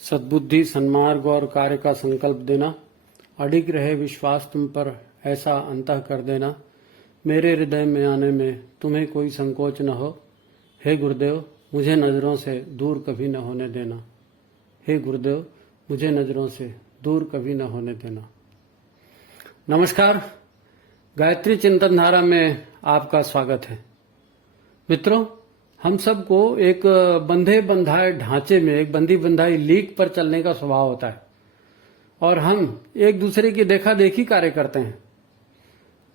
सद्बुद्धि, सन्मार्ग और कार्य का संकल्प देना, अडिग रहे विश्वास तुम पर, ऐसा अंतः कर देना। मेरे हृदय में आने में तुम्हें कोई संकोच न हो। हे गुरुदेव, मुझे नजरों से दूर कभी न होने देना। हे गुरुदेव, मुझे नजरों से दूर कभी न होने देना। नमस्कार, गायत्री चिंतन धारा में आपका स्वागत है। मित्रों, हम सबको एक बंधे बंधाए ढांचे में, एक बंधी बंधाई लीक पर चलने का स्वभाव होता है और हम एक दूसरे की देखा देखी कार्य करते हैं।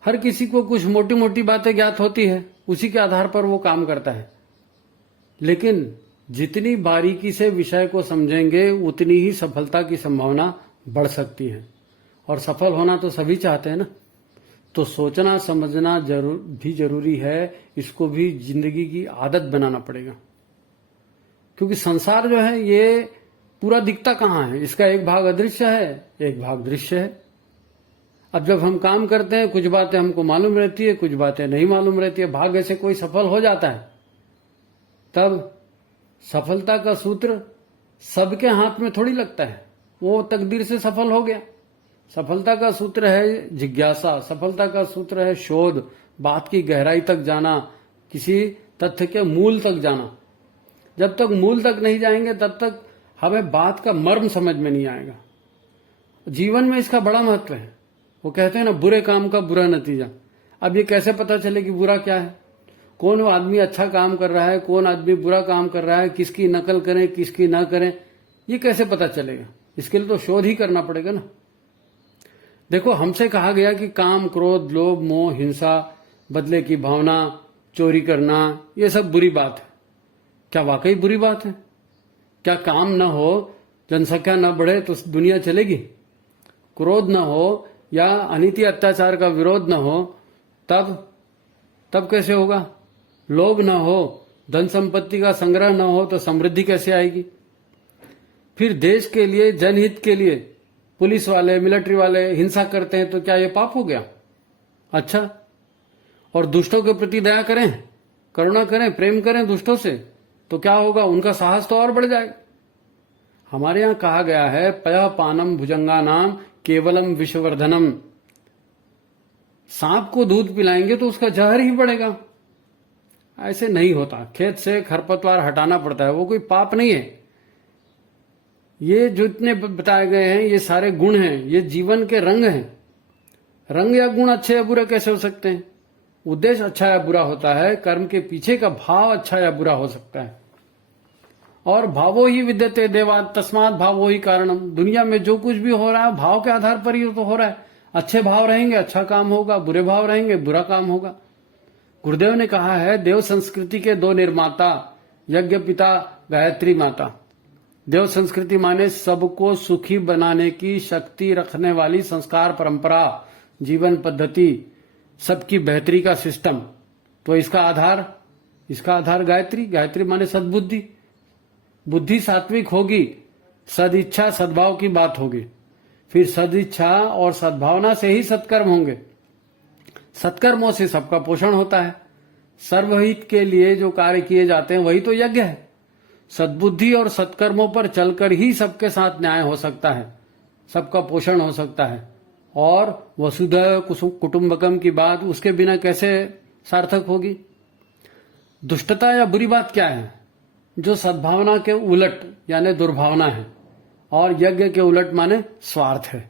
हर किसी को कुछ मोटी मोटी बातें ज्ञात होती है, उसी के आधार पर वो काम करता है। लेकिन जितनी बारीकी से विषय को समझेंगे उतनी ही सफलता की संभावना बढ़ सकती है। और सफल होना तो सभी चाहते हैं ना। तो सोचना समझना जरूरी है, इसको भी जिंदगी की आदत बनाना पड़ेगा। क्योंकि संसार जो है ये पूरा दिखता कहाँ है, इसका एक भाग अदृश्य है, एक भाग दृश्य है। अब जब हम काम करते हैं, कुछ बातें हमको मालूम रहती है, कुछ बातें नहीं मालूम रहती है। भाग्य से कोई सफल हो जाता है, तब सफलता का सूत्र सबके हाथ में थोड़ी लगता है, वो तकदीर से सफल हो गया। सफलता का सूत्र है जिज्ञासा, सफलता का सूत्र है शोध, बात की गहराई तक जाना, किसी तथ्य के मूल तक जाना। जब तक मूल तक नहीं जाएंगे तब तक हमें बात का मर्म समझ में नहीं आएगा। जीवन में इसका बड़ा महत्व है। वो कहते हैं ना, बुरे काम का बुरा नतीजा। अब ये कैसे पता चले कि बुरा क्या है? कौन वो आदमी अच्छा काम कर रहा है, कौन आदमी बुरा काम कर रहा है, किसकी नकल करें किसकी ना करें, ये कैसे पता चलेगा? इसके लिए तो शोध ही करना पड़ेगा ना। देखो, हमसे कहा गया कि काम, क्रोध, लोभ, मोह, हिंसा, बदले की भावना, चोरी करना, ये सब बुरी बात है। क्या वाकई बुरी बात है? क्या काम न हो, जनसंख्या न बढ़े तो दुनिया चलेगी? क्रोध न हो या अनीति अत्याचार का विरोध न हो तब कैसे होगा? लोभ न हो, धन संपत्ति का संग्रह न हो तो समृद्धि कैसे आएगी? फिर देश के लिए, जनहित के लिए पुलिस वाले, मिलिट्री वाले हिंसा करते हैं तो क्या ये पाप हो गया? अच्छा, और दुष्टों के प्रति दया करें, करुणा करें, प्रेम करें दुष्टों से, तो क्या होगा? उनका साहस तो और बढ़ जाएगा। हमारे यहां कहा गया है, पयः पानम भुजंगानाम केवलम विषवर्धनम। सांप को दूध पिलाएंगे तो उसका जहर ही बढ़ेगा। ऐसे नहीं होता। खेत से खरपतवार हटाना पड़ता है, वो कोई पाप नहीं है। ये जो इतने बताए गए हैं ये सारे गुण हैं, ये जीवन के रंग हैं। रंग या गुण अच्छे या बुरे कैसे हो सकते हैं? उद्देश्य अच्छा या बुरा होता है, कर्म के पीछे का भाव अच्छा या बुरा हो सकता है। और भावो ही विद्यते देवात् तस्मात् भावो ही कारणम। दुनिया में जो कुछ भी हो रहा है भाव के आधार पर ही तो हो रहा है। अच्छे भाव रहेंगे अच्छा काम होगा, बुरे भाव रहेंगे बुरा काम होगा। गुरुदेव ने कहा है, देव संस्कृति के दो निर्माता, यज्ञ पिता, गायत्री माता। देव संस्कृति माने सबको सुखी बनाने की शक्ति रखने वाली संस्कार परंपरा, जीवन पद्धति, सबकी बेहतरी का सिस्टम। तो इसका आधार गायत्री। गायत्री माने सद्बुद्धि। बुद्धि सात्विक होगी, सदिच्छा सद्भाव की बात होगी। फिर सदिच्छा और सद्भावना से ही सत्कर्म होंगे। सत्कर्मों से सबका पोषण होता है। सर्वहित के लिए जो कार्य किए जाते हैं वही तो यज्ञ है। सद्बुद्धि और सत्कर्मों पर चलकर ही सबके साथ न्याय हो सकता है, सबका पोषण हो सकता है। और वसुधैव कुटुंबकम की बात उसके बिना कैसे सार्थक होगी? दुष्टता या बुरी बात क्या है? जो सद्भावना के उलट यानी दुर्भावना है, और यज्ञ के उलट माने स्वार्थ है।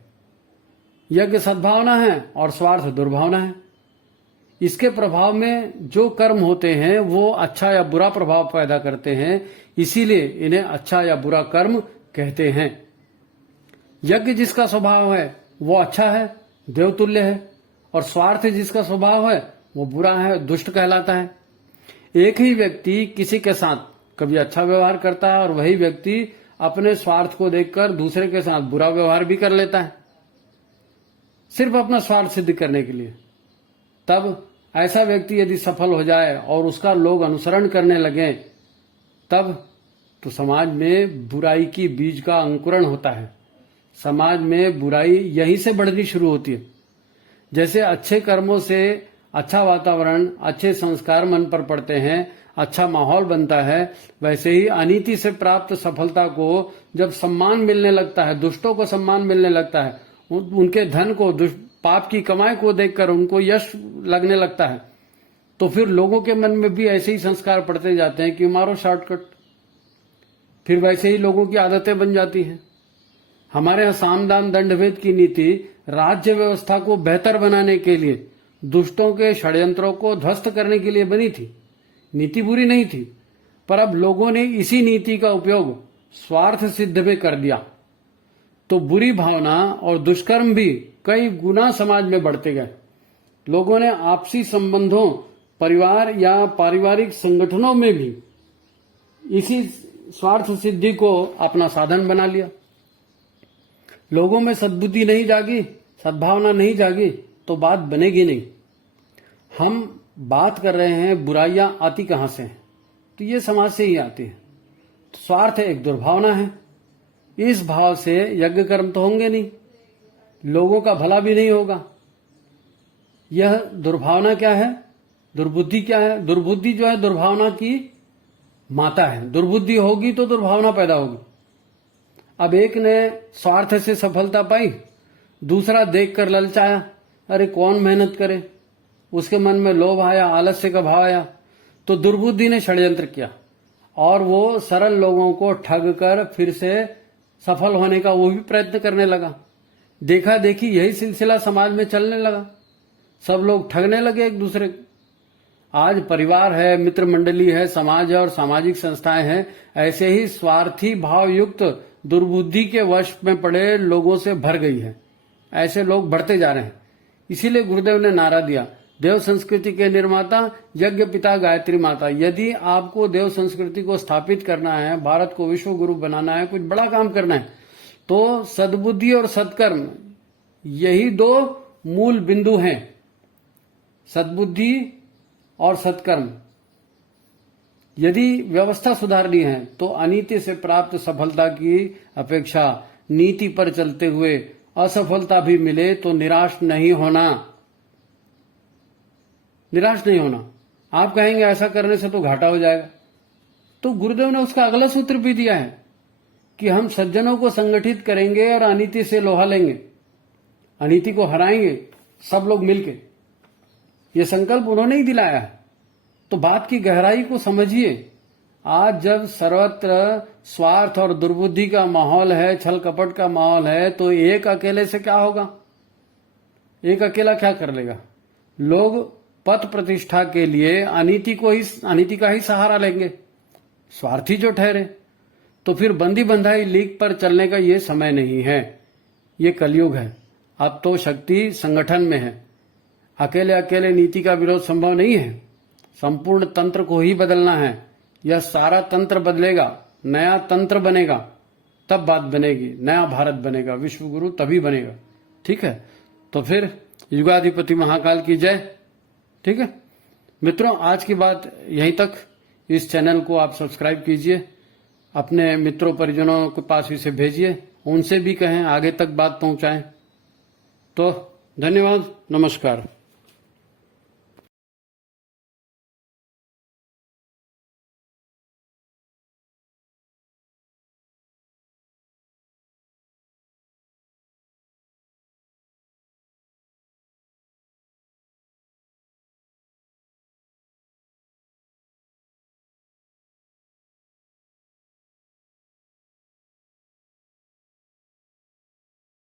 यज्ञ सद्भावना है और स्वार्थ दुर्भावना है। इसके प्रभाव में जो कर्म होते हैं वो अच्छा या बुरा प्रभाव पैदा करते हैं, इसीलिए इन्हें अच्छा या बुरा कर्म कहते हैं। यज्ञ जिसका स्वभाव है वो अच्छा है, देवतुल्य है, और स्वार्थ जिसका स्वभाव है वो बुरा है, दुष्ट कहलाता है। एक ही व्यक्ति किसी के साथ कभी अच्छा व्यवहार करता है और वही व्यक्ति अपने स्वार्थ को देखकर दूसरे के साथ बुरा व्यवहार भी कर लेता है, सिर्फ अपना स्वार्थ सिद्ध करने के लिए। तब ऐसा व्यक्ति यदि सफल हो जाए और उसका लोग अनुसरण करने लगे, तब तो समाज में बुराई की बीज का अंकुरण होता है। समाज में बुराई यहीं से बढ़नी शुरू होती है। जैसे अच्छे कर्मों से अच्छा वातावरण, अच्छे संस्कार मन पर पड़ते हैं, अच्छा माहौल बनता है, वैसे ही अनीति से प्राप्त सफलता को जब सम्मान मिलने लगता है, दुष्टों को सम्मान मिलने लगता है, उनके धन को, पाप की कमाई को देखकर उनको यश लगने लगता है, तो फिर लोगों के मन में भी ऐसे ही संस्कार पड़ते जाते हैं कि मारो शॉर्टकट। फिर वैसे ही लोगों की आदतें बन जाती हैं। हमारे यहाँ साम दाम दंड भेद की नीति राज्य व्यवस्था को बेहतर बनाने के लिए, दुष्टों के षड्यंत्रों को ध्वस्त करने के लिए बनी थी। नीति बुरी नहीं थी, पर अब लोगों ने इसी नीति का उपयोग स्वार्थ सिद्ध में कर दिया, तो बुरी भावना और दुष्कर्म भी कई गुना समाज में बढ़ते गए। लोगों ने आपसी संबंधों, परिवार या पारिवारिक संगठनों में भी इसी स्वार्थ सिद्धि को अपना साधन बना लिया। लोगों में सद्बुद्धि नहीं जागी, सद्भावना नहीं जागी, तो बात बनेगी नहीं। हम बात कर रहे हैं बुराइयां आती कहां से हैं, तो ये समाज से ही आती है। स्वार्थ एक दुर्भावना है, इस भाव से यज्ञ कर्म तो होंगे नहीं, लोगों का भला भी नहीं होगा। यह दुर्भावना क्या है, दुर्बुद्धि क्या है? दुर्बुद्धि जो है दुर्भावना की माता है। दुर्बुद्धि होगी तो दुर्भावना पैदा होगी। अब एक ने स्वार्थ से सफलता पाई, दूसरा देखकर ललचाया, अरे कौन मेहनत करे, उसके मन में लोभ आया, आलस्य का भाव आया, तो दुर्बुद्धि ने षड्यंत्र किया और वो सरल लोगों को ठग कर फिर से सफल होने का वो भी प्रयत्न करने लगा। देखा देखी यही सिलसिला समाज में चलने लगा, सब लोग ठगने लगे एक दूसरे को। आज परिवार है, मित्र मंडली है, समाज है और सामाजिक संस्थाएं हैं, ऐसे ही स्वार्थी भाव युक्त दुर्बुद्धि के वश में पड़े लोगों से भर गई है। ऐसे लोग बढ़ते जा रहे हैं। इसीलिए गुरुदेव ने नारा दिया, देव संस्कृति के निर्माता यज्ञ पिता गायत्री माता। यदि आपको देव संस्कृति को स्थापित करना है, भारत को विश्व गुरु बनाना है, कुछ बड़ा काम करना है, तो सद्बुद्धि और सत्कर्म यही दो मूल बिंदु हैं। सद्बुद्धि और सत्कर्म। यदि व्यवस्था सुधारनी है तो अनीति से प्राप्त सफलता की अपेक्षा नीति पर चलते हुए असफलता भी मिले तो निराश नहीं होना। निराश नहीं होना। आप कहेंगे ऐसा करने से तो घाटा हो जाएगा, तो गुरुदेव ने उसका अगला सूत्र भी दिया है कि हम सज्जनों को संगठित करेंगे और अनीति से लोहा लेंगे, अनीति को हराएंगे सब लोग मिलके। ये संकल्प उन्होंने ही दिलाया है। तो बात की गहराई को समझिए। आज जब सर्वत्र स्वार्थ और दुर्बुद्धि का माहौल है, छल कपट का माहौल है, तो एक अकेले से क्या होगा? एक अकेला क्या कर लेगा? लोग पद प्रतिष्ठा के लिए अनीति का ही सहारा लेंगे, स्वार्थी जो ठहरे। तो फिर बंदी बंधाई लीक पर चलने का ये समय नहीं है, ये कलयुग है। अब तो शक्ति संगठन में है। अकेले अकेले नीति का विरोध संभव नहीं है। संपूर्ण तंत्र को ही बदलना है। यह सारा तंत्र बदलेगा, नया तंत्र बनेगा, तब बात बनेगी, नया भारत बनेगा, विश्व गुरु तभी बनेगा। ठीक है, तो फिर युगाधिपति महाकाल की जय। ठीक है मित्रों, आज की बात यहीं तक। इस चैनल को आप सब्सक्राइब कीजिए, अपने मित्रों परिजनों के पास इसे भेजिए, उनसे भी कहें आगे तक बात पहुंचाएं। तो धन्यवाद, नमस्कार।